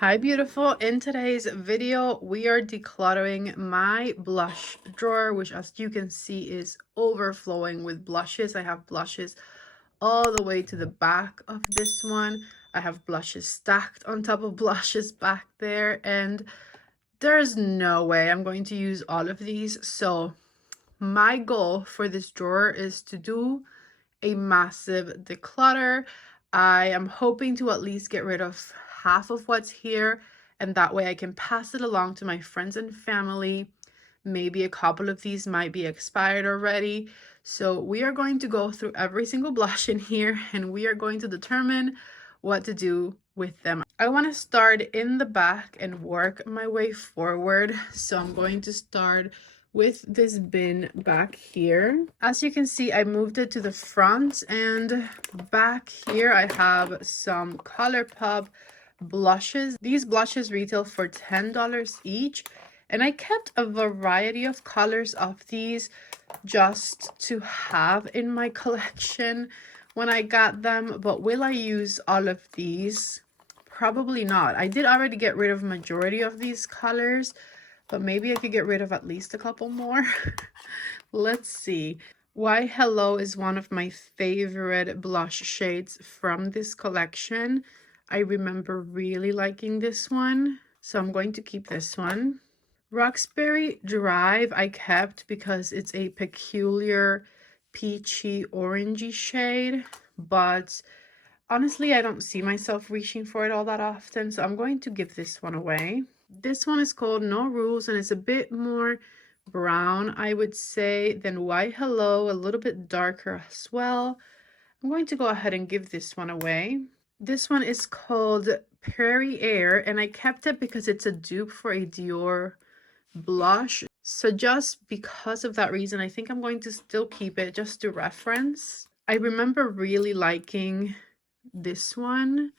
Hi beautiful, in today's video we are decluttering my blush drawer, which as you can see is overflowing with blushes. I have blushes all the way to the back of this one. I have blushes stacked on top of blushes back there, and there's no way I'm going to use all of these. So my goal for this drawer is to do a massive declutter. I am hoping to at least get rid of half of what's here, and that way I can pass it along to my friends and family. Maybe a couple of these might be expired already. So we are going to go through every single blush in here and we are going to determine what to do with them. I want to start in the back and work my way forward. So I'm going to start with this bin back here. As you can see, I moved it to the front, and back here I have some ColourPop blushes. These blushes retail for $10 each, and I kept a variety of colors of these just to have in my collection when I got them. But will I use all of these? Probably not. I did already get rid of majority of these colors, but maybe I could get rid of at least a couple more. Let's see. Why Hello is one of my favorite blush shades from this collection. I remember really liking this one, so I'm going to keep this one. Roxbury Drive I kept because it's a peculiar peachy orangey shade, but honestly I don't see myself reaching for it all that often, so I'm going to give this one away. This one is called No Rules, and it's a bit more brown, I would say, than Why Hello, a little bit darker as well. I'm going to go ahead and give this one away. This one is called Prairie Air, and I kept it because it's a dupe for a Dior blush. So just because of that reason, I think I'm going to still keep it just to reference. I remember really liking this one,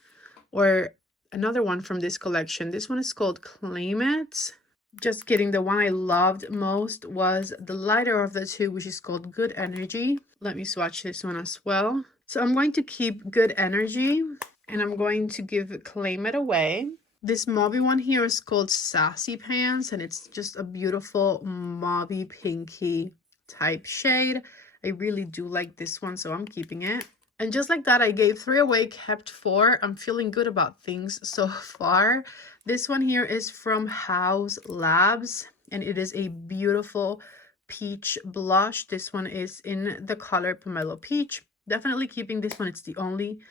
or another one from this collection. This one is called Claim It. Just kidding, the one I loved most was the lighter of the two, which is called Good Energy. Let me swatch this one as well. So I'm going to keep Good Energy, and I'm going to give Claim It away. This mauvey one here is called Sassy Pants, and it's just a beautiful mauvey pinky type shade. I really do like this one, so I'm keeping it. And just like that, I gave 3 away, kept 4. I'm feeling good about things so far. This one here is from House Labs, and it is a beautiful peach blush. This one is in the color Pomelo Peach. Definitely keeping this one. It's the only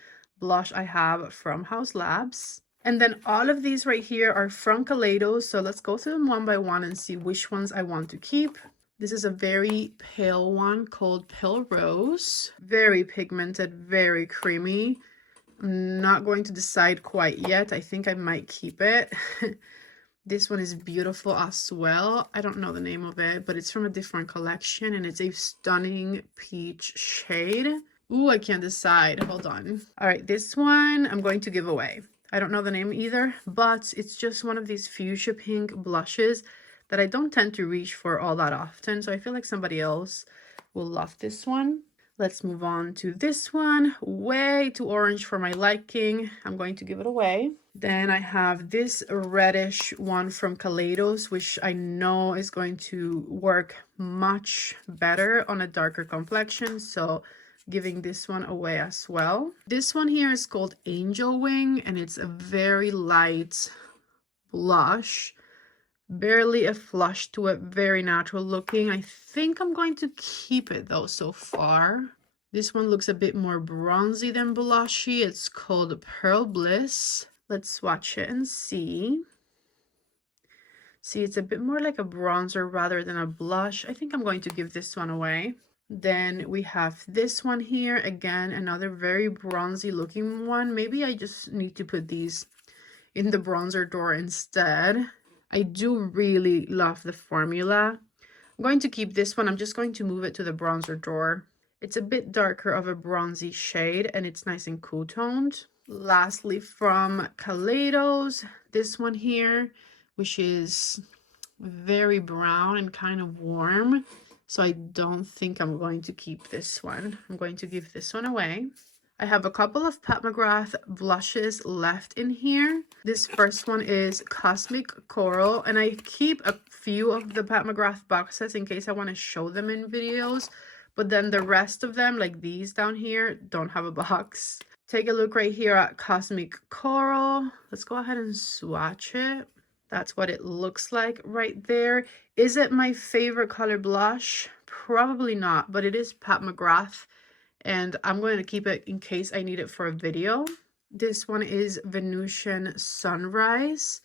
blush I have from House Labs. And then all of these right here are from Kaleidos. So let's go through them one by one and see which ones I want to keep. This is a very pale one called Pale Rose. Very pigmented, very creamy. I'm not going to decide quite yet. I think I might keep it. This one is beautiful as well. I don't know the name of it, but it's from a different collection, and it's a stunning peach shade. Ooh, I can't decide. Hold on. All right, this one I'm going to give away. I don't know the name either, but it's just one of these fuchsia pink blushes that I don't tend to reach for all that often, so I feel like somebody else will love this one. Let's move on to this one. Way too orange for my liking. I'm going to give it away. Then I have this reddish one from Kaleidos, which I know is going to work much better on a darker complexion, so giving this one away as well. This one here is called Angel Wing, and it's a very light blush. Barely a flush to it, very natural looking. I think I'm going to keep it though so far. This one looks a bit more bronzy than blushy. It's called Pearl Bliss. Let's swatch it and see. See, it's a bit more like a bronzer rather than a blush. I think I'm going to give this one away. Then we have this one here. Again, another very bronzy looking one. Maybe I just need to put these in the bronzer drawer instead. I do really love the formula. I'm going to keep this one. I'm just going to move it to the bronzer drawer. It's a bit darker of a bronzy shade, and it's nice and cool toned. Lastly, from Kaleidos, this one here, which is very brown and kind of warm. So I don't think I'm going to keep this one. I'm going to give this one away. I have a couple of Pat McGrath blushes left in here. This first one is Cosmic Coral, and I keep a few of the Pat McGrath boxes in case I want to show them in videos, but then the rest of them, like these down here, don't have a box. Take a look right here at Cosmic Coral. Let's go ahead and swatch it. That's what it looks like right there. Is it my favorite color blush? Probably not, but it is Pat McGrath, and I'm going to keep it in case I need it for a video. This one is Venusian Sunrise.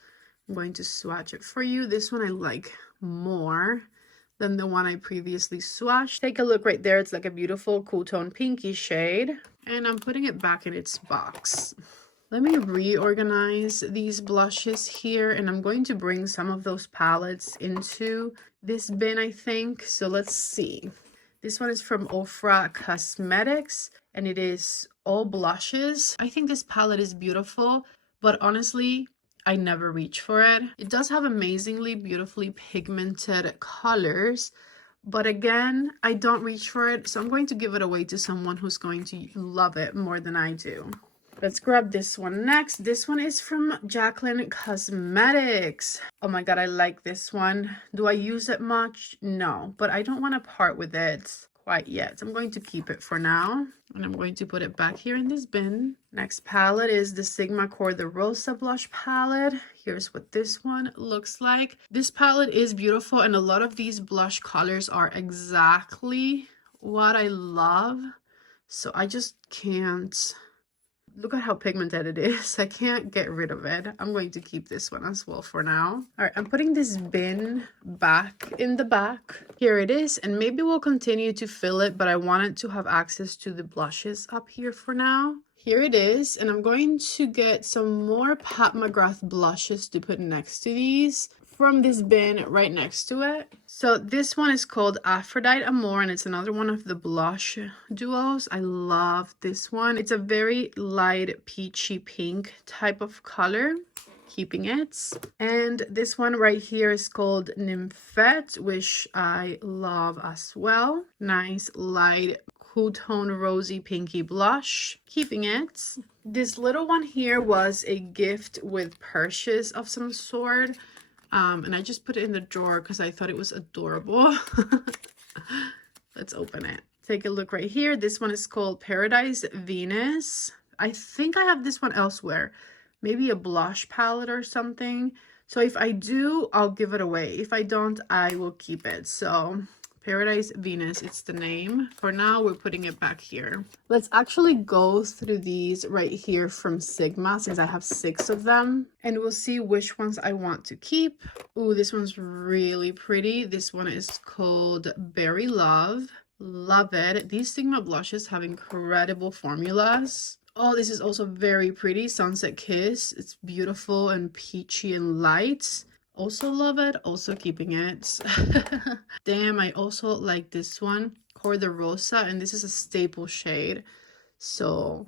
I'm going to swatch it for you. This one I like more than the one I previously swatched. Take a look right there. It's like a beautiful cool tone pinky shade, and I'm putting it back in its box. Let me reorganize these blushes here, and I'm going to bring some of those palettes into this bin, I think. So let's see. This one is from Ofra Cosmetics, and it is all blushes. I think this palette is beautiful, but honestly, I never reach for it. It does have amazingly beautifully pigmented colors, but again, I don't reach for it. So I'm going to give it away to someone who's going to love it more than I do. Let's grab this one next. This one is from Jaclyn Cosmetics. Oh my god, I like this one. Do I use it much? No, but I don't want to part with it quite yet. I'm going to keep it for now, and I'm going to put it back here in this bin. Next palette is the Sigma Core the Rosa blush palette. Here's what this one looks like. This palette is beautiful, and a lot of these blush colors are exactly what I love. So I just can't. Look at how pigmented it is. I can't get rid of it. I'm going to keep this one as well for now. All right, I'm putting this bin back in the back. Here it is, and maybe we'll continue to fill it, but I wanted to have access to the blushes up here for now. Here it is, and I'm going to get some more Pat McGrath blushes to put next to these from this bin right next to it. So this one is called Aphrodite Amore, and it's another one of the blush duos. I love this one. It's a very light peachy pink type of color. Keeping it. And this one right here is called Nymphette, which I love as well. Nice light cool tone rosy pinky blush. Keeping it. This little one here was a gift with purchase of some sort. And I just put it in the drawer because I thought it was adorable. Let's open it. Take a look right here. This one is called Paradise Venus. I think I have this one elsewhere. Maybe a blush palette or something. So if I do, I'll give it away. If I don't, I will keep it. So Paradise Venus, it's the name. For now, we're putting it back here. Let's actually go through these right here from Sigma, since I have 6 of them. And we'll see which ones I want to keep. Ooh, this one's really pretty. This one is called Berry Love. Love it. These Sigma blushes have incredible formulas. Oh, this is also very pretty. Sunset Kiss. It's beautiful and peachy and light. Also love it. Also keeping it. Damn, I also like this one. Core the Rosa. And this is a staple shade. So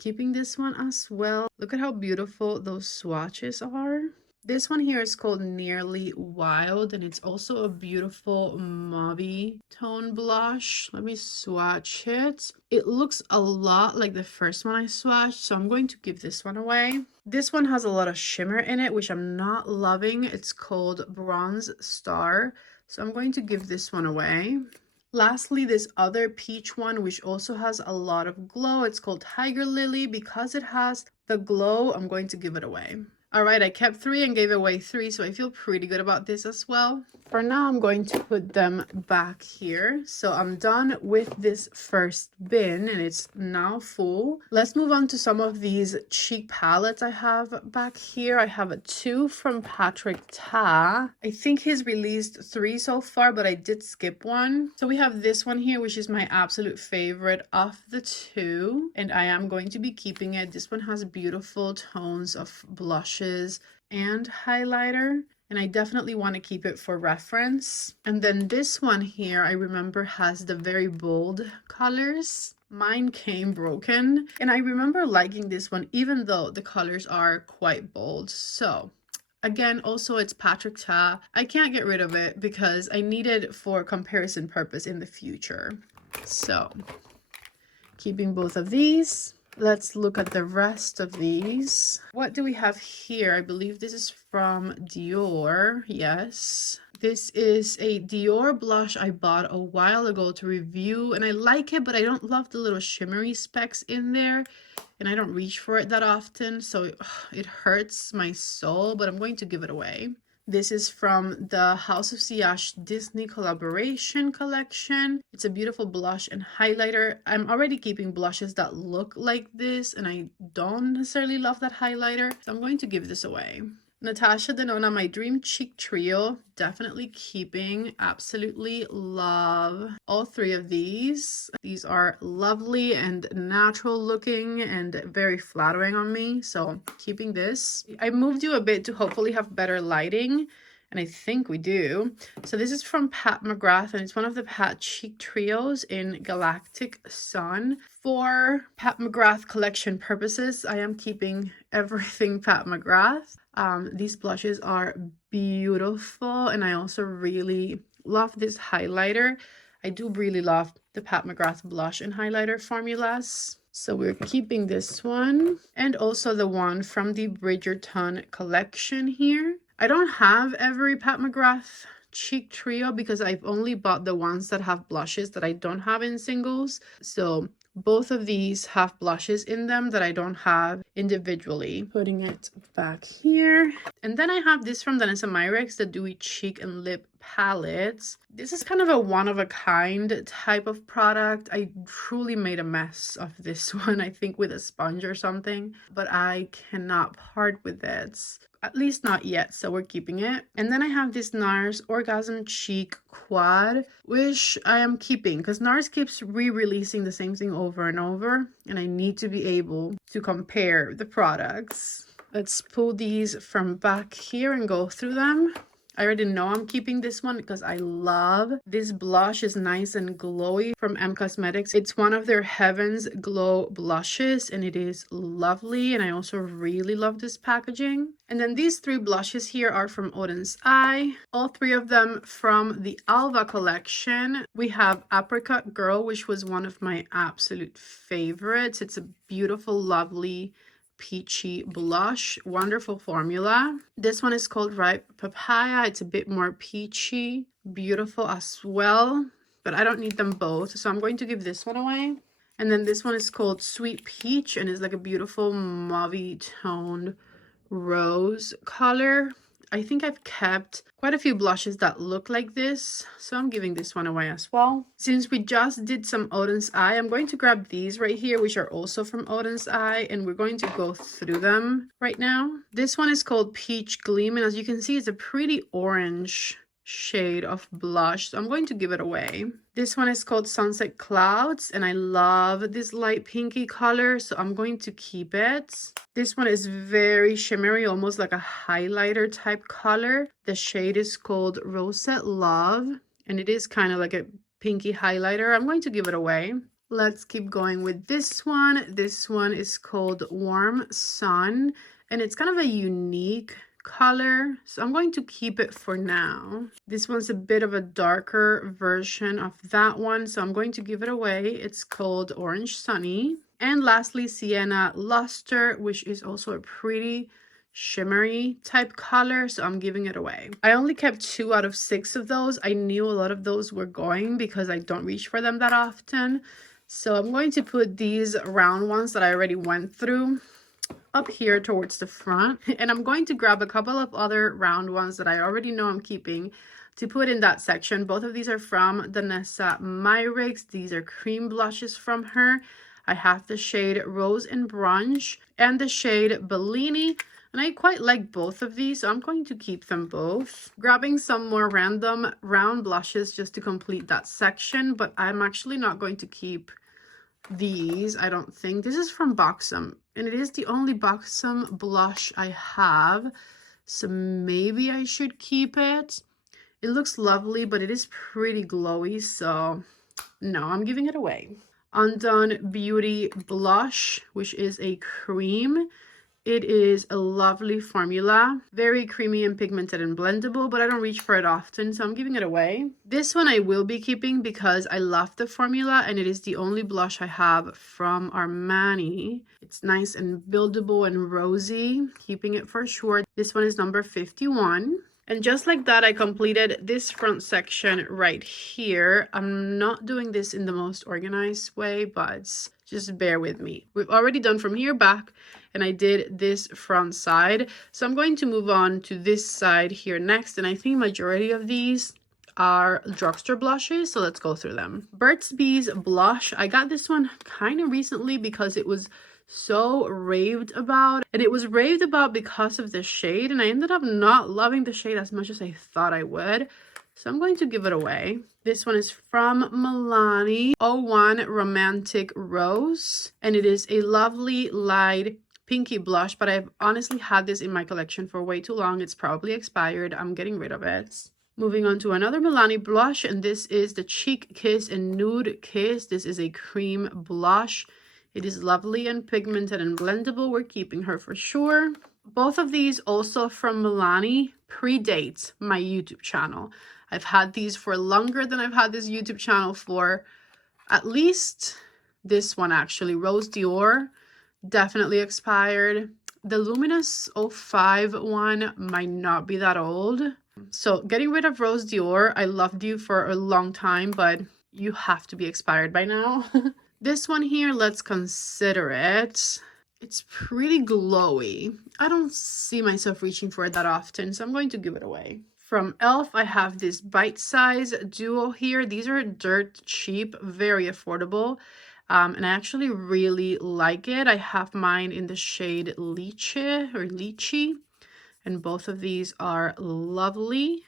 keeping this one as well. Look at how beautiful those swatches are. This one here is called Nearly Wild, and it's also a beautiful mauvey tone blush. Let me swatch it. It looks a lot like the first one I swatched, so I'm going to give this one away. This one has a lot of shimmer in it, which I'm not loving. It's called Bronze Star, so I'm going to give this one away. Lastly, this other peach one, which also has a lot of glow. It's called Tiger Lily. Because it has the glow, I'm going to give it away. All right, I kept 3 and gave away 3, so I feel pretty good about this as well. For now, I'm going to put them back here. So I'm done with this first bin, and it's now full. Let's move on to some of these cheek palettes I have back here. I have 2 from Patrick Ta. I think he's released 3 so far, but I did skip one. So we have this one here, which is my absolute favorite of the 2, and I am going to be keeping it. This one has beautiful tones of blushes and highlighter, and I definitely want to keep it for reference. And then this one here, I remember, has the very bold colors. Mine came broken, and I remember liking this one even though the colors are quite bold. So again, also it's Patrick Ta. I can't get rid of it because I need it for comparison purpose in the future. So keeping both of these. Let's look at the rest of these. What do we have here? I believe this is from Dior. Yes. This is a Dior blush I bought a while ago to review, and I like it, but I don't love the little shimmery specks in there, and I don't reach for it that often, so it hurts my soul, but I'm going to give it away. This is from the House of Siage Disney collaboration collection. It's a beautiful blush and highlighter. I'm already keeping blushes that look like this, and I don't necessarily love that highlighter, so I'm going to give this away. Natasha Denona, my Dream Cheek Trio, definitely keeping. Absolutely love all three of these. These are lovely and natural looking and very flattering on me, so keeping this. I moved you a bit to hopefully have better lighting, and I think we do. So this is from Pat McGrath, and it's one of the Pat Cheek Trios in Galactic Sun. For Pat McGrath collection purposes, I am keeping everything Pat McGrath. These blushes are beautiful, and I also really love this highlighter. I do really love the Pat McGrath blush and highlighter formulas. So we're keeping this one, and also the one from the Bridgerton collection here. I don't have every Pat McGrath cheek trio because I've only bought the ones that have blushes that I don't have in singles. So both of these have blushes in them that I don't have individually. Putting it back here. And then I have this from Danessa Myricks, the Dewy Cheek and Lip Palettes. This is kind of a one-of-a-kind type of product. I truly made a mess of this one, I think with a sponge or something. But I cannot part with it. At least not yet, so we're keeping it. And then I have this NARS Orgasm Cheek Quad, which I am keeping because NARS keeps re-releasing the same thing over and over, and I need to be able to compare the products. Let's pull these from back here and go through them. I already know I'm keeping this one because I love this blush. Is nice and glowy from M Cosmetics. It's one of their Heavens Glow blushes, and it is lovely, and I also really love this packaging. And then these three blushes here are from Odin's Eye, all three of them from the Alva collection. We have Apricot Girl, which was one of my absolute favorites. It's a beautiful, lovely peachy blush, wonderful formula. This one is called Ripe Papaya. It's a bit more peachy, beautiful as well, but I don't need them both, so I'm going to give this one away. And then this one is called Sweet Peach, and it's like a beautiful mauve toned rose color. I think I've kept quite a few blushes that look like this, so I'm giving this one away as well. Since we just did some Odin's Eye, I'm going to grab these right here, which are also from Odin's Eye, and we're going to go through them right now. This one is called Peach Gleam, and as you can see, it's a pretty orange shade of blush, so I'm going to give it away. This one is called Sunset Clouds, and I love this light pinky color, so I'm going to keep it. This one is very shimmery, almost like a highlighter type color. The shade is called Rosette Love, and it is kind of like a pinky highlighter. I'm going to give it away. Let's keep going with this one. This one is called Warm Sun, and it's kind of a unique color, so I'm going to keep it for now. This one's a bit of a darker version of that one, so I'm going to give it away. It's called Orange Sunny. And lastly, Sienna Luster, which is also a pretty shimmery type color, so I'm giving it away. I only kept 2 out of 6 of those. I knew a lot of those were going because I don't reach for them that often, so I'm going to put these round ones that I already went through up here towards the front, and I'm going to grab a couple of other round ones that I already know I'm keeping to put in that section. Both of these are from Danessa Myricks. These are cream blushes from her. I have the shade Rose and Brunch and the shade Bellini, and I quite like both of these, so I'm going to keep them both. Grabbing some more random round blushes just to complete that section, but I'm actually not going to keep these, I don't think. This is from BUXOM, and it is the only BUXOM blush I have, so maybe I should keep it. It looks lovely, but it is pretty glowy, so no, I'm giving it away. Undone Beauty blush, which is a cream, It is a lovely formula, very creamy and pigmented and blendable, but I don't reach for it often, so I'm giving it away. This one I will be keeping because I love the formula, and it is the only blush I have from Armani. It's nice and buildable and rosy, keeping it for sure. This one is number 51. And just like that, I completed this front section right here. I'm not doing this in the most organized way, but just bear with me. We've already done from here back, and I did this front side. So I'm going to move on to this side here next, and I think majority of these are Drugstore blushes, so let's go through them. Burt's Bees blush. I got this one kind of recently because it was so raved about, and it was raved about because of the shade, and I ended up not loving the shade as much as I thought I would, so I'm going to give it away. This one is from Milani, 01 Romantic Rose, and it is a lovely light pinky blush, but I've honestly had this in my collection for way too long. It's probably expired. I'm getting rid of it. Moving on to another Milani blush, and this is the Cheek Kiss and Nude Kiss. This is a cream blush. It is lovely and pigmented and blendable. We're keeping her for sure. Both of these also from Milani predate my YouTube channel. I've had these for longer than I've had this YouTube channel for. At least this one actually, Rose Dior, definitely expired. The Luminous 05 one might not be that old. So getting rid of Rose Dior, I loved you for a long time, but you have to be expired by now. This one here, let's consider it. It's pretty glowy. I don't see myself reaching for it that often, so I'm going to give it away. From e.l.f., I have this Bite Size duo here. These are dirt cheap, very affordable, and I actually really like it. I have mine in the shade Lychee, and both of these are lovely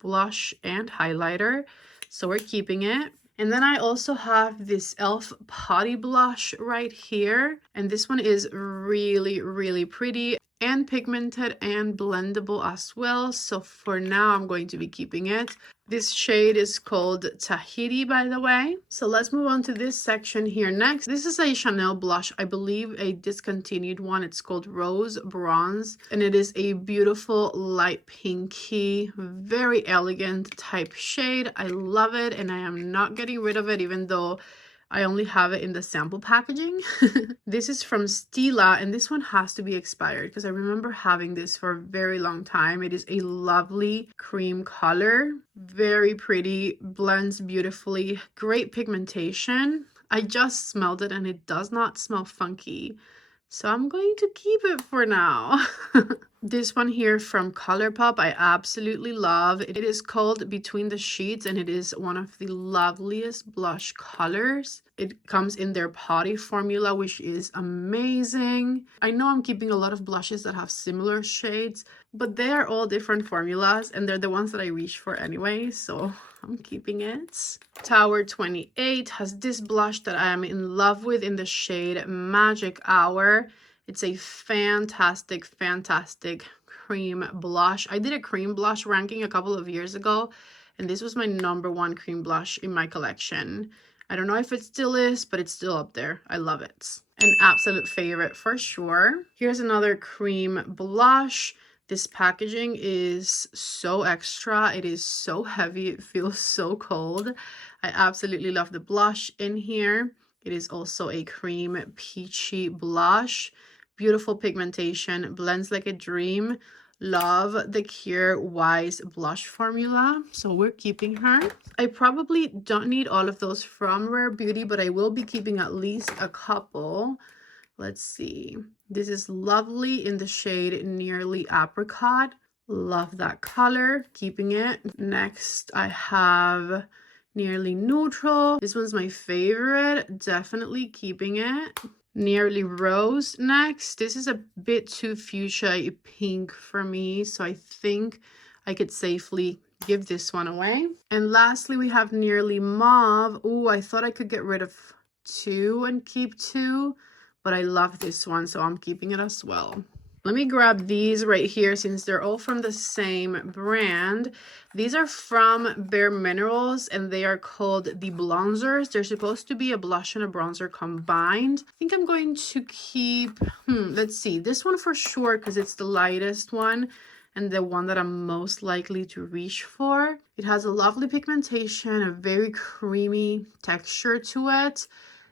blush and highlighter, so we're keeping it. And then I also have this e.l.f. Potty Blush right here. And this one is really, really pretty and pigmented and blendable as well. So for now, I'm going to be keeping it. This shade is called Tahiti, by the way. So let's move on to this section here next. This is a Chanel blush, I believe a discontinued one. It's called Rose Bronze, and it is a beautiful light pinky, very elegant type shade. I love it, and I am not getting rid of it, even though I only have it in the sample packaging. This is from Stila, and this one has to be expired because I remember having this for a very long time. It is a lovely cream color, very pretty, blends beautifully, great pigmentation. I just smelled it and it does not smell funky, so I'm going to keep it for now. This one here from ColourPop, I absolutely love. It is called Between the Sheets, and it is one of the loveliest blush colors. It comes in their potty formula, which is amazing. I know I'm keeping a lot of blushes that have similar shades, but they are all different formulas, and they're the ones that I reach for anyway, so I'm keeping it. Tower 28 has this blush that I am in love with in the shade Magic Hour. It's a fantastic, fantastic cream blush. I did a cream blush ranking a couple of years ago, and this was my #1 cream blush in my collection. I don't know if it still is, but it's still up there. I love it. An absolute favorite for sure. Here's another cream blush. This packaging is so extra. It is so heavy. It feels so cold. I absolutely love the blush in here. It is also a cream peachy blush. Beautiful pigmentation, blends like a dream. Love the Cure Wise blush formula, so we're keeping her. I probably don't need all of those from Rare Beauty, but I will be keeping at least a couple. Let's see. This is lovely in the shade Nearly Apricot. Love that color, keeping it. Next, I have Nearly Neutral. This one's my favorite, definitely keeping it. Nearly Rose next. This is a bit too fuchsia pink for me, so I think I could safely give this one away. And lastly, we have Nearly Mauve. Ooh, I thought I could get rid of 2 and keep 2, but I love this one, so I'm keeping it as well. Let me grab these right here since they're all from the same brand. These are from Bare Minerals and they are called the Blonzers. They're supposed to be a blush and a bronzer combined. I think I'm going to keep, let's see, this one for sure because it's the lightest one and the one that I'm most likely to reach for. It has a lovely pigmentation, a very creamy texture to it.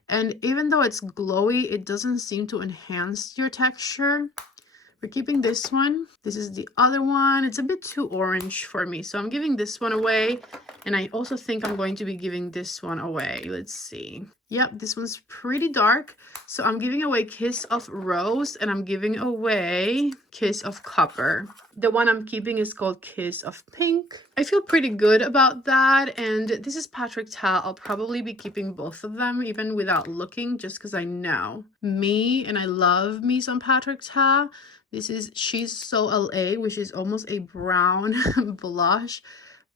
And even though it's glowy, it doesn't seem to enhance your texture. We're keeping this one. This is the other one. It's a bit too orange for me, so I'm giving this one away. And I also think I'm going to be giving this one away. Let's see. Yep, this one's pretty dark. So I'm giving away Kiss of Rose and I'm giving away Kiss of Copper. The one I'm keeping is called Kiss of Pink. I feel pretty good about that. And this is Patrick Ta. I'll probably be keeping both of them even without looking just because I know me and I love me some Patrick Ta. This is She's So LA, which is almost a brown blush,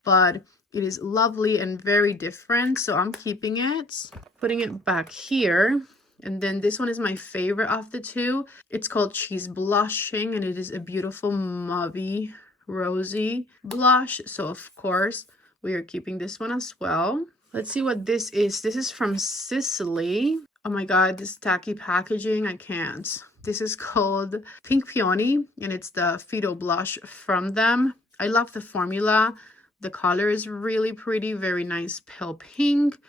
but it is lovely and very different. So I'm keeping it, putting it back here. And then this one is my favorite of the two. It's called She's Blushing and it is a beautiful mauvey rosy blush. So of course we are keeping this one as well. Let's see what this is. This is from Sicily. Oh my God, this tacky packaging, I can't. This is called Pink Peony and it's the Fido blush from them. I love the formula. The color is really pretty, very nice pale pink.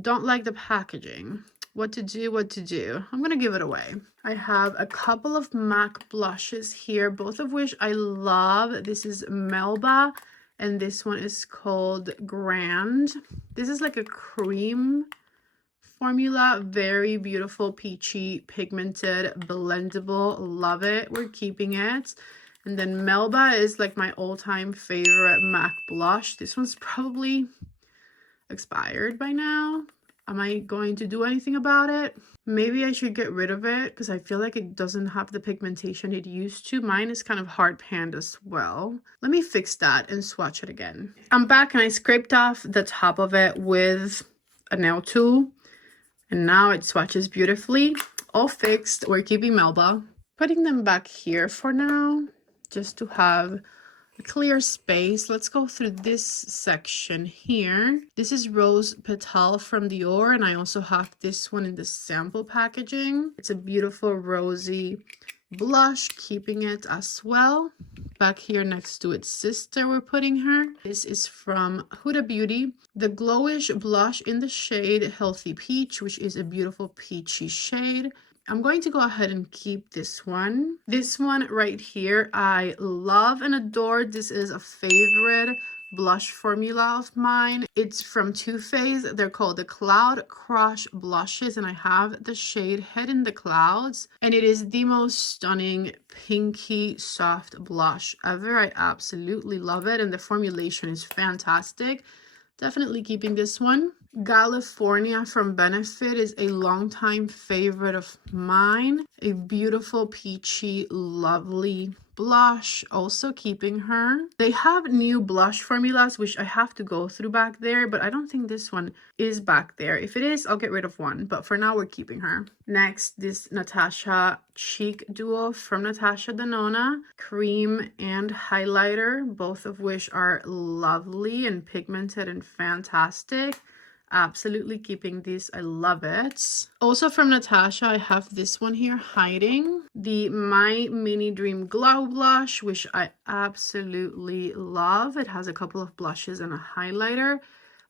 Don't like the packaging. What to do? I'm gonna give it away. I have a couple of MAC blushes here, both of which I love. This is Melba and this one is called Grand. This is like a cream formula, very beautiful, peachy, pigmented, blendable. Love it. We're keeping it. And then Melba is like my all-time favorite MAC blush. This one's probably expired by now. Am I going to do anything about it? Maybe I should get rid of it because I feel like it doesn't have the pigmentation it used to. Mine is kind of hard panned as well. Let me fix that and swatch it again. I'm back and I scraped off the top of it with a nail tool. And now it swatches beautifully. All fixed. We're keeping Melba. Putting them back here for now, just to have a clear space. Let's go through this section here. This is Rose Petal from Dior, and I also have this one in the sample packaging. It's a beautiful rosy blush, keeping it as well. Back here next to its sister, we're putting her. This is from Huda Beauty, the glowish blush in the shade Healthy Peach, which is a beautiful peachy shade. I'm going to go ahead and keep this one. This one right here, I love and adore. This is a favorite blush formula of mine. It's from Too Faced. They're called the Cloud Crush blushes, and I have the shade Head in the Clouds, and it is the most stunning pinky soft blush ever. I absolutely love it, and the formulation is fantastic. Definitely keeping this one. California from Benefit is a longtime favorite of mine. A beautiful, peachy, lovely blush. Also keeping her. They have new blush formulas, which I have to go through back there, but I don't think this one is back there. If it is, I'll get rid of one, but for now we're keeping her. Next, this Natasha Cheek Duo from Natasha Denona. Cream and highlighter, both of which are lovely and pigmented and fantastic. Absolutely keeping this. I love it. Also from Natasha, I have this one here, Hiding, the My Mini Dream Glow Blush, which I absolutely love. It has a couple of blushes and a highlighter,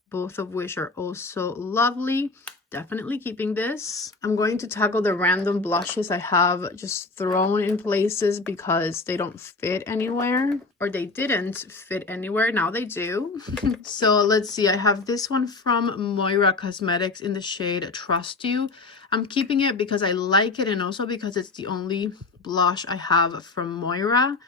both of which are also lovely. Definitely keeping this. I'm going to tackle the random blushes I have just thrown in places because they don't fit anywhere, or they didn't fit anywhere. Now they do. So let's see. I have this one from Moira Cosmetics in the shade Trust You. I'm keeping it because I like it and also because it's the only blush I have from Moira.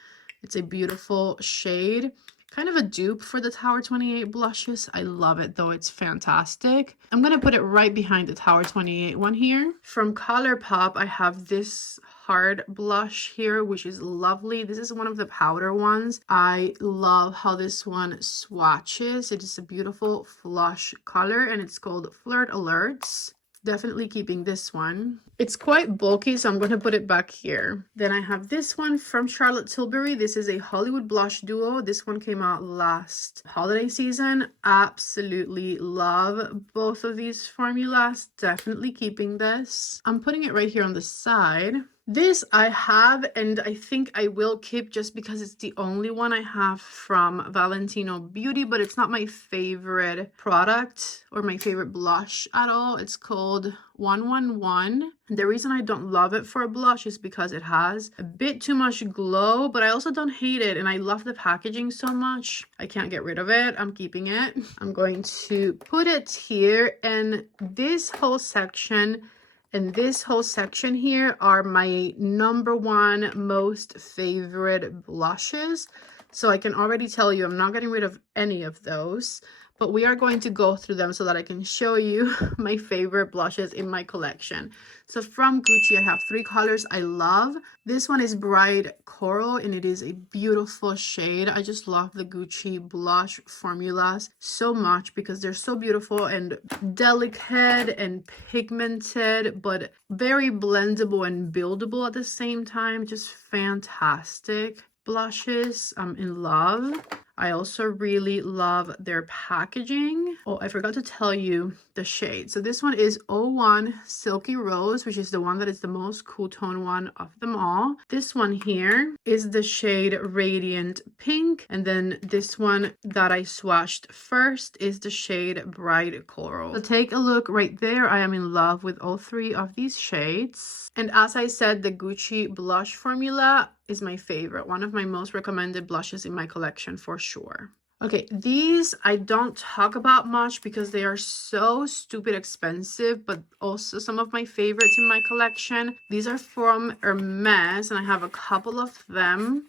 It's a beautiful shade. Kind of a dupe for the Tower 28 blushes. I love it though. It's fantastic. I'm going to put it right behind the Tower 28 one here. From ColourPop, I have this hard blush here, which is lovely. This is one of the powder ones. I love how this one swatches. It is a beautiful flush color and it's called Flirt Alerts. Definitely keeping this one. It's quite bulky, so I'm going to put it back here. Then I have this one from Charlotte Tilbury. This is a Hollywood Blush Duo. This one came out last holiday season. Absolutely love both of these formulas. Definitely keeping this. I'm putting it right here on the side. This I have, and I think I will keep just because it's the only one I have from Valentino Beauty, but it's not my favorite product or my favorite blush at all. It's called 111. The reason I don't love it for a blush is because it has a bit too much glow, but I also don't hate it, and I love the packaging so much. I can't get rid of it. I'm keeping it. I'm going to put it here, and this whole section and this whole section here are my #1 most favorite blushes. So I can already tell you I'm not getting rid of any of those, but we are going to go through them so that I can show you my favorite blushes in my collection. So from Gucci, I have 3 colors I love. This one is Bright Coral, and it is a beautiful shade. I just love the Gucci blush formulas so much because they're so beautiful and delicate and pigmented, but very blendable and buildable at the same time. Just fantastic blushes. I'm in love. I also really love their packaging. Oh, I forgot to tell you the shade. So this one is 01 Silky Rose, which is the one that is the most cool tone one of them all. This one here is the shade Radiant Pink. And then this one that I swatched first is the shade Bright Coral. So take a look right there. I am in love with all 3 of these shades. And as I said, the Gucci blush formula is my favorite, one of my most recommended blushes in my collection for sure. Okay, these I don't talk about much because they are so stupid expensive, but also some of my favorites in my collection. These are from Hermes, and I have a couple of them.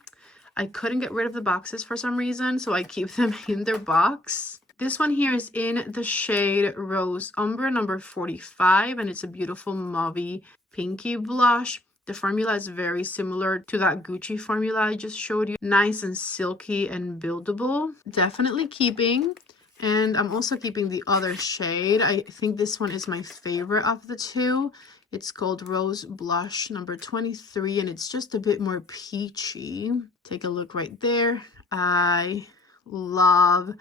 I couldn't get rid of the boxes for some reason, so I keep them in their box. This one here is in the shade Rose Ombre number 45, and it's a beautiful mauvey pinky blush. The formula is very similar to that Gucci formula I just showed you. Nice and silky and buildable. Definitely keeping. And I'm also keeping the other shade. I think this one is my favorite of the 2. It's called Rose Blush number 23, and it's just a bit more peachy. Take a look right there. I love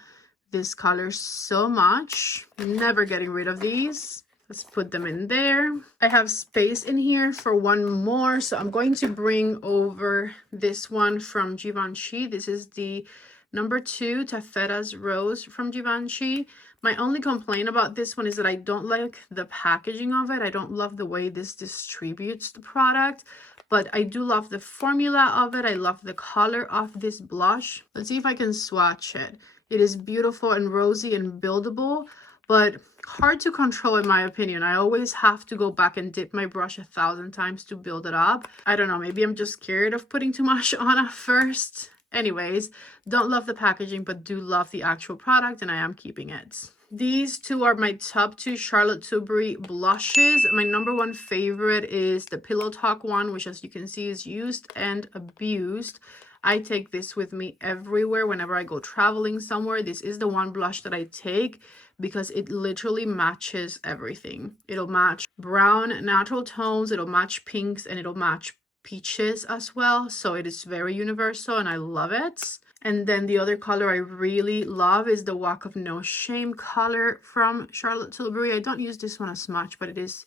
this color so much. Never getting rid of these. Let's put them in there. I have space in here for one more, so I'm going to bring over this one from Givenchy. This is the number 2 Taffetta's Rose from Givenchy. My only complaint about this one is that I don't like the packaging of it. I don't love the way this distributes the product, but I do love the formula of it. I love the color of this blush. Let's see if I can swatch it. It is beautiful and rosy and buildable, but hard to control in my opinion. I always have to go back and dip my brush 1,000 times to build it up. I don't know, maybe I'm just scared of putting too much on at first. Anyways, don't love the packaging, but do love the actual product, and I am keeping it. These 2 are my top 2 Charlotte Tilbury blushes. My #1 favorite is the Pillow Talk one, which as you can see is used and abused. I take this with me everywhere whenever I go traveling somewhere. This is the one blush that I take because it literally matches everything. It'll match brown natural tones, it'll match pinks, and it'll match peaches as well. So it is very universal and I love it. And then the other color I really love is the Walk of No Shame color from Charlotte Tilbury. I don't use this one as much, but it is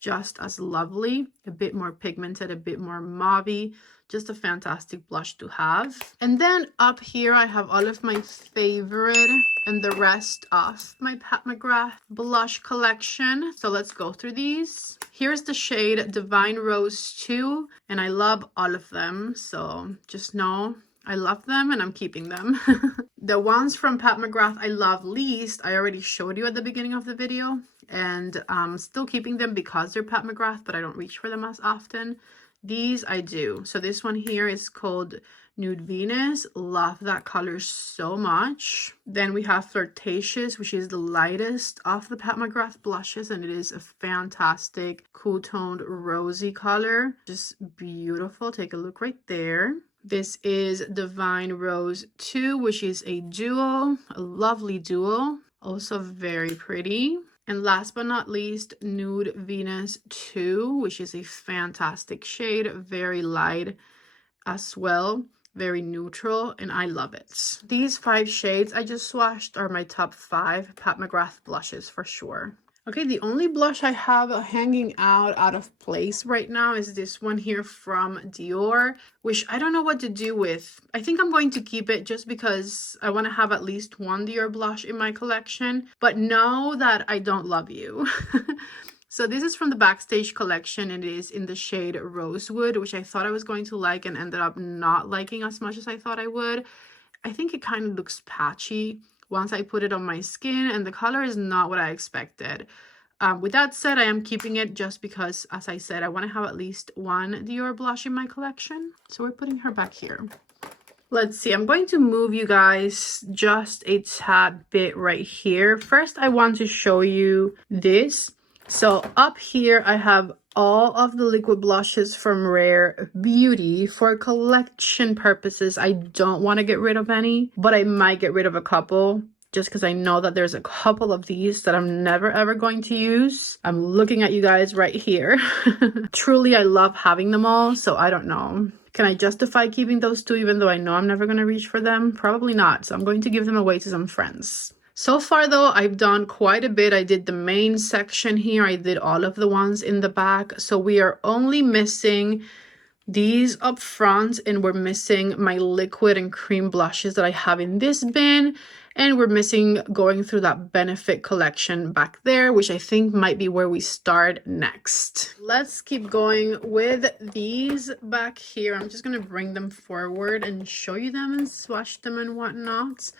just as lovely. A bit more pigmented, a bit more mauvey. Just a fantastic blush to have. And then up here I have all of my favorite and the rest of my Pat McGrath blush collection. So let's go through these. Here's the shade Divine Rose 2, and I love all of them. So just know I love them and I'm keeping them. The ones from Pat McGrath I love least, I already showed you at the beginning of the video, and I'm still keeping them because they're Pat McGrath, but I don't reach for them as often. These I do. So this one here is called Nude Venus. Love that color so much. Then we have Flirtatious, which is the lightest of the Pat McGrath blushes, and it is a fantastic cool toned rosy color. Just beautiful. Take a look right there. This is Divine Rose 2, which is a duo, a lovely duo. Also very pretty. And last but not least, Nude Venus 2, which is a fantastic shade, very light as well, very neutral, and I love it. These 5 shades I just swatched are my top 5 Pat McGrath blushes for sure. Okay, the only blush I have hanging out of place right now is this one here from Dior, which I don't know what to do with. I think I'm going to keep it just because I want to have at least one Dior blush in my collection, but know that I don't love you. So this is from the Backstage collection, and it is in the shade Rosewood, which I thought I was going to like and ended up not liking as much as I thought I would. I think it kind of looks patchy once I put it on my skin, and the color is not what I expected. With that said, I am keeping it just because, as I said, I want to have at least one Dior blush in my collection. So we're putting her back here. Let's see, I'm going to move you guys just a tad bit right here. First, I want to show you this. So up here, I have all of the liquid blushes from Rare Beauty. For collection purposes, I don't want to get rid of any, but I might get rid of a couple just because I know that there's a couple of these that I'm never ever going to use. I'm looking at you guys right here. Truly, I love having them all, so I don't know. Can I justify keeping those 2 even though I know I'm never going to reach for them? Probably not, so I'm going to give them away to some friends. So far though, I've done quite a bit. I did the main section here. I did all of the ones in the back. So we are only missing these up front, and we're missing my liquid and cream blushes that I have in this bin. And we're missing going through that Benefit collection back there, which I think might be where we start next. Let's keep going with these back here. I'm just going to bring them forward and show you them and swatch them and whatnot.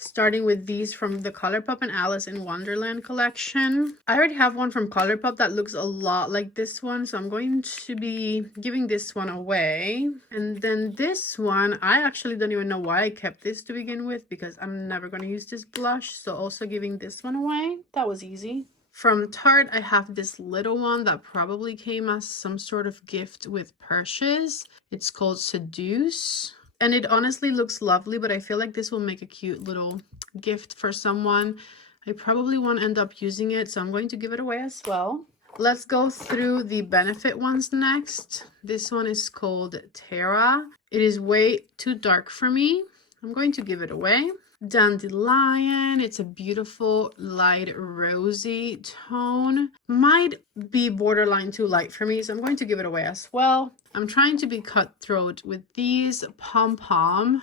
Starting with these from the ColourPop and Alice in Wonderland collection. I already have one from ColourPop that looks a lot like this one, so I'm going to be giving this one away. And then this one, I actually don't even know why I kept this to begin with, because I'm never going to use this blush, so also giving this one away. That was easy. From Tarte, I have this little one that probably came as some sort of gift with purchase. It's called Seduce. And it honestly looks lovely, but I feel like this will make a cute little gift for someone. I probably won't end up using it, so I'm going to give it away as well. Let's go through the Benefit ones next. This one is called Terra. It is way too dark for me. I'm going to give it away. Dandelion, it's a beautiful light rosy tone. Might be borderline too light for me, so I'm going to give it away as well. I'm trying to be cutthroat with these. Pom Pom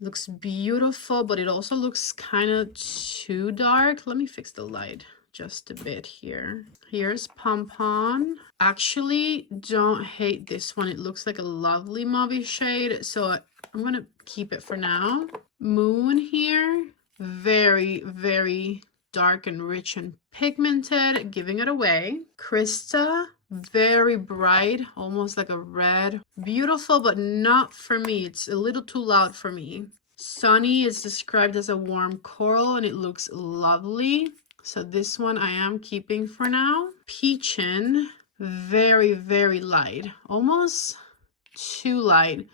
looks beautiful, but it also looks kind of too dark. Let me fix the light just a bit here. Here's Pom Pom. Actually, don't hate this one. It looks like a lovely mauve shade, so I'm gonna keep it for now. Moon here, very, very dark and rich and pigmented, giving it away. Krista, very bright, almost like a red. Beautiful, but not for me. It's a little too loud for me. Sunny is described as a warm coral, and it looks lovely. So this one I am keeping for now. Peachin, very, very light, almost too light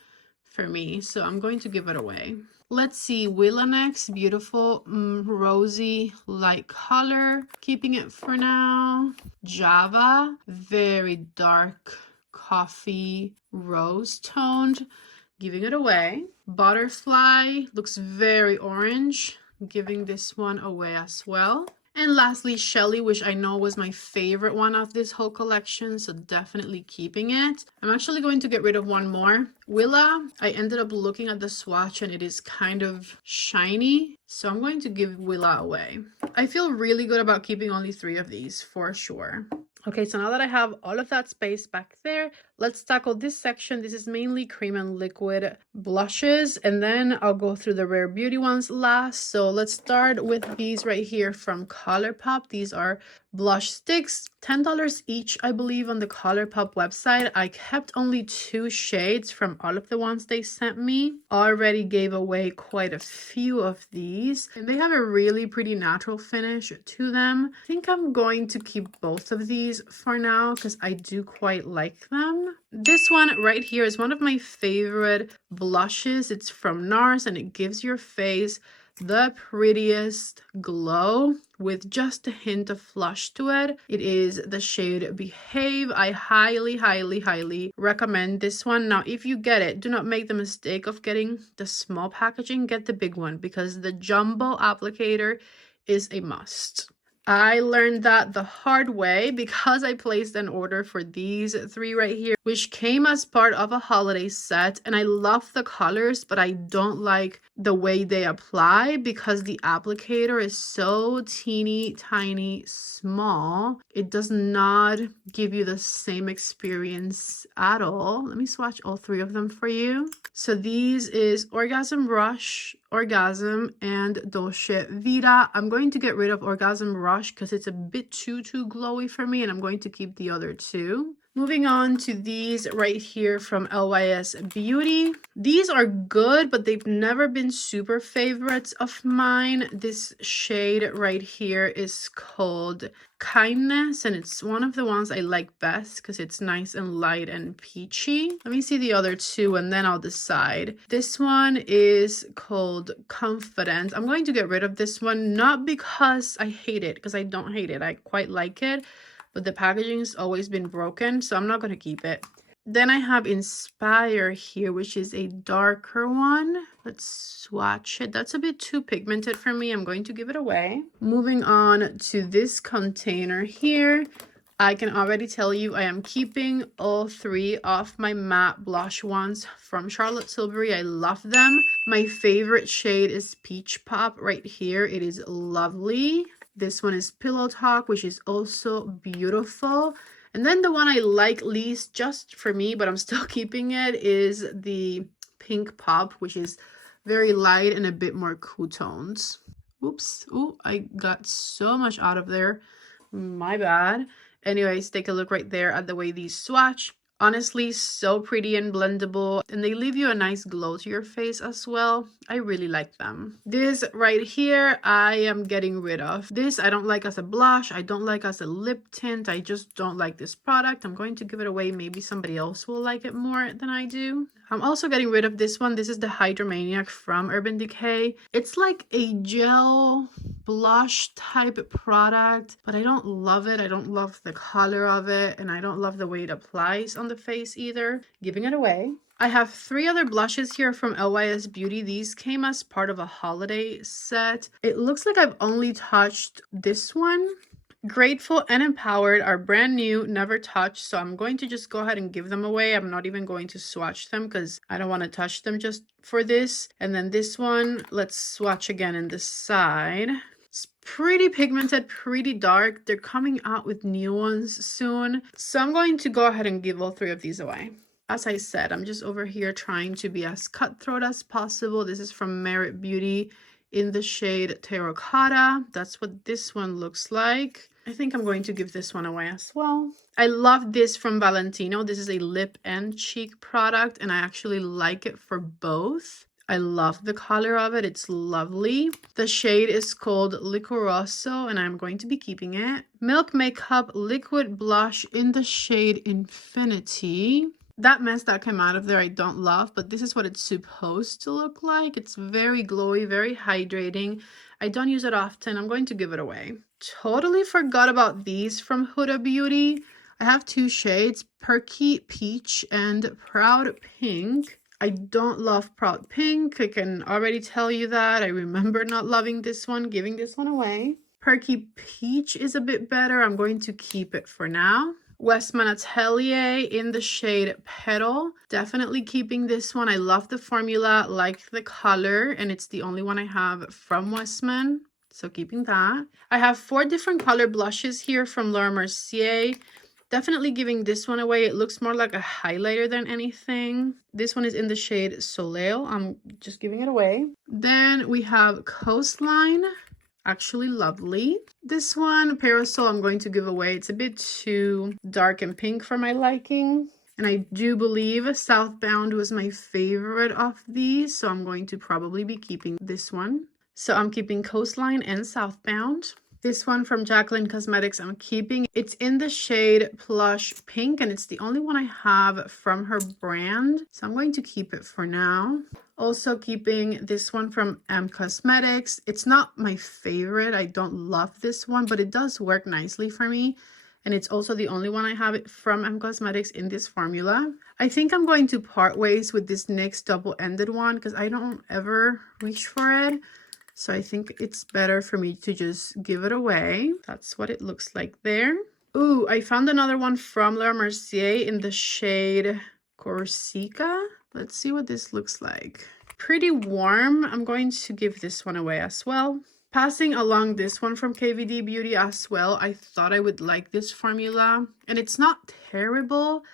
for me, so I'm going to give it away. Let's see, Willa next, beautiful rosy light color, keeping it for now. Java, very dark coffee rose toned, giving it away. Butterfly looks very orange, giving this one away as well. And lastly, Shelly, which I know was my favorite one of this whole collection, so definitely keeping it. I'm actually going to get rid of one more. Willa, I ended up looking at the swatch and it is kind of shiny, so I'm going to give Willa away. I feel really good about keeping only 3 of these for sure. Okay, so now that I have all of that space back there, let's tackle this section. This is mainly cream and liquid blushes, and then I'll go through the Rare Beauty ones last. So let's start with these right here from ColourPop. These are blush sticks, $10 each, I believe, on the ColourPop website. I kept only 2 shades from all of the ones they sent me. Already gave away quite a few of these, and they have a really pretty natural finish to them. I think I'm going to keep both of these for now because I do quite like them. This one right here is one of my favorite blushes. It's from NARS, and it gives your face the prettiest glow with just a hint of flush to it. It is the shade Behave. I highly recommend this one. Now, if you get it, do not make the mistake of getting the small packaging. Get the big one because the jumbo applicator is a must. I learned that the hard way because I placed an order for these three right here, which came as part of a holiday set. And I love the colors, but I don't like the way they apply because the applicator is so teeny tiny small. It does not give you the same experience at all. Let me swatch all three of them for you. So these is Orgasm Rush, Orgasm, and Dolce Vita. I'm going to get rid of Orgasm Rush because it's a bit too glowy for me, and I'm going to keep the other two. Moving on to these right here from LYS Beauty. These are good, but they've never been super favorites of mine. This shade right here is called Kindness, and it's one of the ones I like best because it's nice and light and peachy. Let me see the other two and then I'll decide. This one is called Confident. I'm going to get rid of this one, not because I hate it, because I don't hate it. I quite like it, but the packaging's always been broken, so I'm not going to keep it. Then I have Inspire here, which is a darker one. Let's swatch it. That's a bit too pigmented for me. I'm going to give it away. Moving on to this container here. I can already tell you I am keeping all three of my matte blush ones from Charlotte Tilbury. I love them. My favorite shade is Peach Pop right here. It is lovely. This one is Pillow Talk, which is also beautiful. And then the one I like least just for me, but I'm still keeping it, is the Pink Pop, which is very light and a bit more cool tones. Oops. Oh, I got so much out of there. My bad. Anyways, take a look right there at the way these swatch. Honestly, so pretty and blendable, and they leave you a nice glow to your face as well. I really like them. This right here, I am getting rid of. This I don't like as a blush. I don't like as a lip tint. I just don't like this product. I'm going to give it away. Maybe somebody else will like it more than I do. I'm also getting rid of this one. This is the Hydromaniac from Urban Decay. It's like a gel blush type product, but I don't love it. I don't love the color of it, and I don't love the way it applies on the face either. Giving it away. I have three other blushes here from LYS Beauty. These came as part of a holiday set. It looks like I've only touched this one. Grateful and Empowered are brand new, never touched, so I'm going to just go ahead and give them away. I'm not even going to swatch them because I don't want to touch them just for this. And then this one, let's swatch again in the side. It's pretty pigmented, pretty dark. They're coming out with new ones soon, so I'm going to go ahead and give all three of these away. As I said, I'm just over here trying to be as cutthroat as possible. This is from Merit Beauty in the shade Terracotta. That's what this one looks like. I think I'm going to give this one away as well. I love this from Valentino. This is a lip and cheek product, and I actually like it for both. I love the color of it. It's lovely. The shade is called Licoroso, and I'm going to be keeping it. Milk Makeup Liquid Blush in the shade Infinity. That mess that came out of there I don't love, but this is what it's supposed to look like. It's very glowy, very hydrating. I don't use it often. I'm going to give it away. Totally forgot about these from Huda Beauty. I have two shades, Perky Peach and Proud Pink. I don't love Proud Pink. I can already tell you that. I remember not loving this one, giving this one away. Perky Peach is a bit better. I'm going to keep it for now. Westman Atelier in the shade Petal. Definitely keeping this one. I love the formula, like the color, and it's the only one I have from Westman, so keeping that. I have 4 different color blushes here from Laura Mercier. Definitely giving this one away. It looks more like a highlighter than anything. This one is in the shade Soleil. I'm just giving it away. Then we have Coastline. Actually lovely. This one, Parasol, I'm going to give away. It's a bit too dark and pink for my liking. And I do believe Southbound was my favorite of these, so I'm going to probably be keeping this one. So I'm keeping Coastline and Southbound. This one from Jacqueline Cosmetics I'm keeping. It's in the shade Plush Pink, and it's the only one I have from her brand. So I'm going to keep it for now. Also keeping this one from Cosmetics. It's not my favorite. I don't love this one, but it does work nicely for me. And it's also the only one I have it from Cosmetics in this formula. I think I'm going to part ways with this NYX double-ended one because I don't ever reach for it. So I think it's better for me to just give it away. That's what it looks like there. Ooh, I found another one from La Mercier in the shade Corsica. Let's see what this looks like. Pretty warm. I'm going to give this one away as well. Passing along this one from KVD Beauty as well. I thought I would like this formula. And it's not terrible,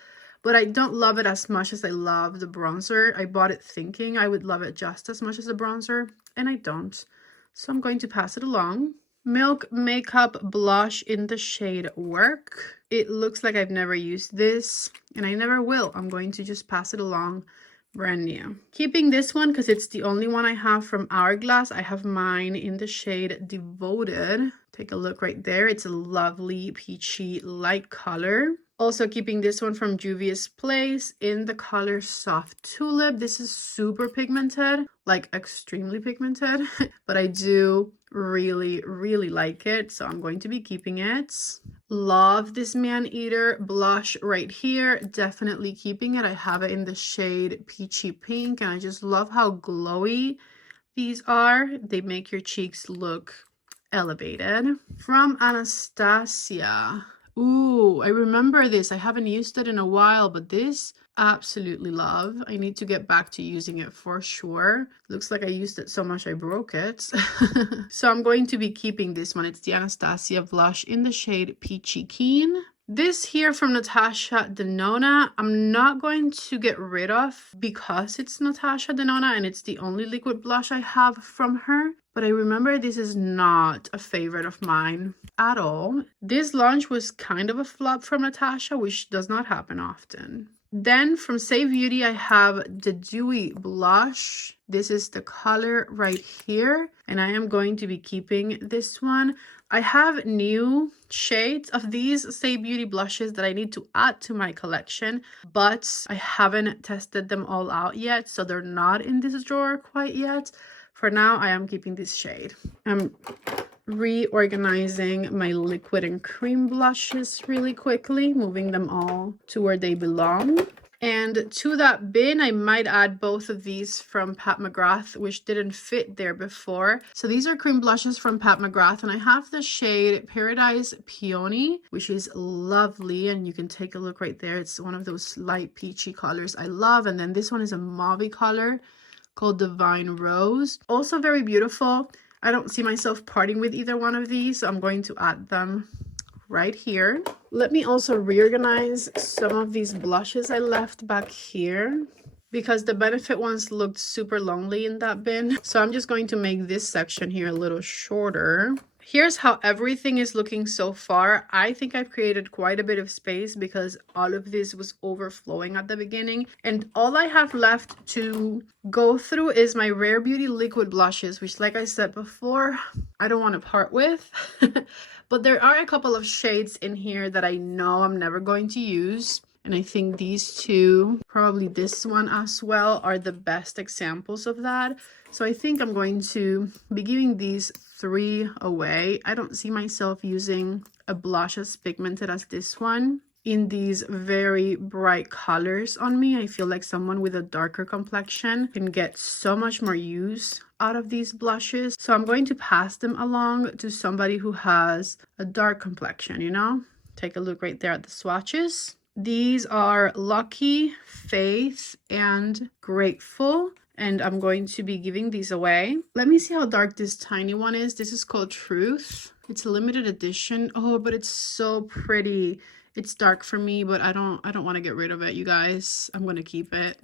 but I don't love it as much as I love the bronzer. I bought it thinking I would love it just as much as the bronzer, and I don't. So I'm going to pass it along. Milk Makeup Blush in the shade Work. It looks like I've never used this, and I never will. I'm going to just pass it along. Brand new. Keeping this one because it's the only one I have from Hourglass. I have mine in the shade Devoted. Take a look right there. It's a lovely peachy light color. Also keeping this one from Juvia's Place in the color Soft Tulip. This is super pigmented, like extremely pigmented, but I do really like it, so I'm going to be keeping it. Love this Man Eater blush right here. Definitely keeping it. I have it in the shade Peachy Pink, and I just love how glowy these are. They make your cheeks look elevated. From Anastasia. Ooh, I remember this. I haven't used it in a while, but this absolutely love. I need to get back to using it for sure. Looks like I used it so much I broke it. So I'm going to be keeping this one. It's the Anastasia blush in the shade Peachy Keen. This here from Natasha Denona, I'm not going to get rid of because it's Natasha Denona and it's the only liquid blush I have from her. But I remember this is not a favorite of mine at all. This launch was kind of a flop from Natasha, which does not happen often. Then from Save Beauty, I have the Dewy Blush. This is the color right here, and I am going to be keeping this one. I have new shades of these Save Beauty blushes that I need to add to my collection, but I haven't tested them all out yet, so they're not in this drawer quite yet. For now, I am keeping this shade. I'm reorganizing my liquid and cream blushes really quickly, moving them all to where they belong. And to that bin, I might add both of these from Pat McGrath, which didn't fit there before. So these are cream blushes from Pat McGrath, and I have the shade Paradise Peony, which is lovely, and you can take a look right there. It's one of those light peachy colors I love. And then this one is a mauve color called Divine Rose. Also very beautiful. I don't see myself parting with either one of these, so I'm going to add them right here. Let me also reorganize some of these blushes I left back here because the Benefit ones looked super lonely in that bin. So I'm just going to make this section here a little shorter. Here's how everything is looking so far. I think I've created quite a bit of space because all of this was overflowing at the beginning. And all I have left to go through is my Rare Beauty liquid blushes, which, like I said before, I don't want to part with. But there are a couple of shades in here that I know I'm never going to use. And I think these two, probably this one as well, are the best examples of that. So I think I'm going to be giving these 3 away. I don't see myself using a blush as pigmented as this one in these very bright colors on me. I feel like someone with a darker complexion can get so much more use out of these blushes. So I'm going to pass them along to somebody who has a dark complexion, you know? Take a look right there at the swatches. These are Lucky, Faith, and Grateful, and I'm going to be giving these away. Let me see how dark this tiny one is. This is called Truth. It's a limited edition. Oh, but it's so pretty. It's dark for me, but I don't want to get rid of it, you guys. I'm going to keep it.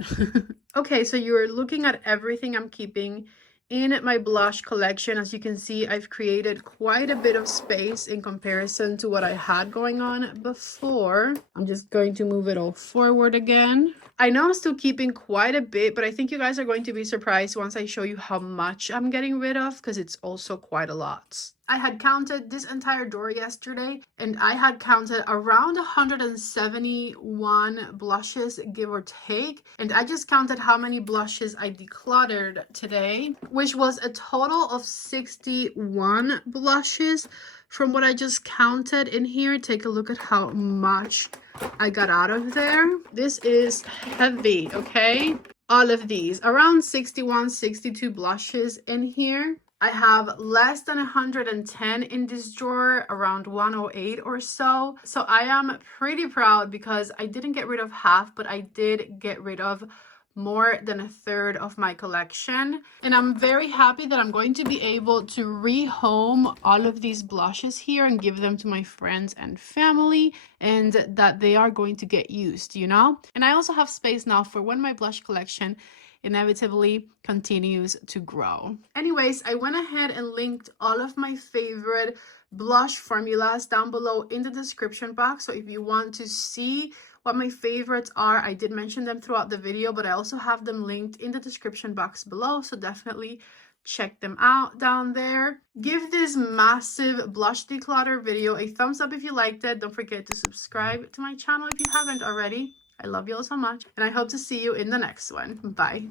Okay, so you're looking at everything I'm keeping in my blush collection. As you can see, I've created quite a bit of space in comparison to what I had going on before. I'm just going to move it all forward again. I know I'm still keeping quite a bit, but I think you guys are going to be surprised once I show you how much I'm getting rid of, because it's also quite a lot. I had counted this entire drawer yesterday, and I had counted around 171 blushes, give or take. And I just counted how many blushes I decluttered today, which was a total of 61 blushes from what I just counted in here. Take a look at how much I got out of there. This is heavy, okay? All of these, around 61, 62 blushes in here. I have less than 110 in this drawer, around 108 or so. So I am pretty proud because I didn't get rid of half, but I did get rid of more than a third of my collection. And I'm very happy that I'm going to be able to rehome all of these blushes here and give them to my friends and family, and that they are going to get used, you know? And I also have space now for when my blush collection inevitably continues to grow. Anyways, I went ahead and linked all of my favorite blush formulas down below in the description box. So if you want to see what my favorites are, I did mention them throughout the video, but I also have them linked in the description box below. So definitely check them out down there. Give this massive blush declutter video a thumbs up if you liked it. Don't forget to subscribe to my channel if you haven't already. I love you all so much, and I hope to see you in the next one. Bye.